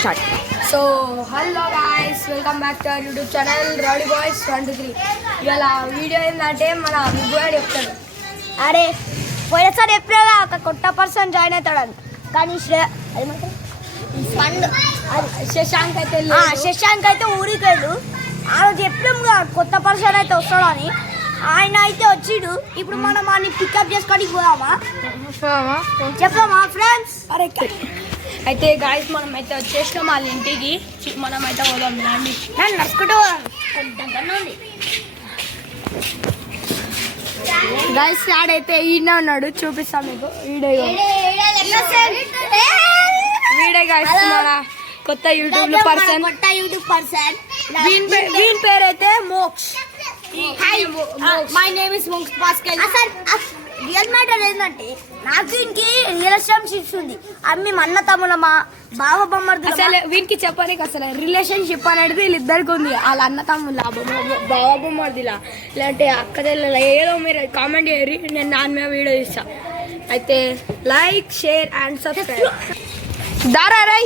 Start. So hello guys, welcome back to our YouTube channel rowdy boys 123. ఇవాళ video ఏంటంటే మన విభుగాడు చెప్తాడు. అరే పోయినసారి ఎప్పుడైనా ఒక కొత్త పర్సన్ జాయిన్ అవుతాడు కానీ శశాంక్ అయితే శశాంక్ అయితే ఊరికి వెళ్ళు. ఆ రోజు చెప్పాము కొత్త పర్సన్ అయితే వస్తాడని. ఆయన అయితే వచ్చిడు. ఇప్పుడు మనం వాడిని పికప్ చేసుకొని పోదామా చెప్పామా ఫ్రెండ్స్? అరే అయితే గాయస్ మనం అయితే వచ్చేసినాం వాళ్ళ ఇంటికి. మనం అయితే పోదాం రండి. నన్ను నడుచుకుంటూ ఉంది గాయస్ ఆడైతే ఈయన ఉన్నాడు, చూపిస్తాం మీకు. వీడే గాయస్ మన కొత్త యూట్యూబ్ పర్సన్. వీని పేరు అయితే Moksh. My name is Moksh pascal. Real matter ఏంటంటే నాకు ఇంకి రిలేషన్షిప్స్ ఉంది. అవి మా అన్న తమ్ముల మా బావ బొమ్మర్ది. అసలు వీనికి చెప్పడానికి అసలు రిలేషన్షిప్ అనేది వీళ్ళిద్దరికి ఉంది. వాళ్ళ అన్న తమ్ముళ్ళ బావ బొమ్మర్దిలా లేదంటే అక్క చెల్లెల ఏదో మీరు కామెంట్ చేయరి, నేను దాని మీద వీడియో ఇస్తా. అయితే లైక్ షేర్ అండ్ సబ్స్క్రైబ్. దారా రై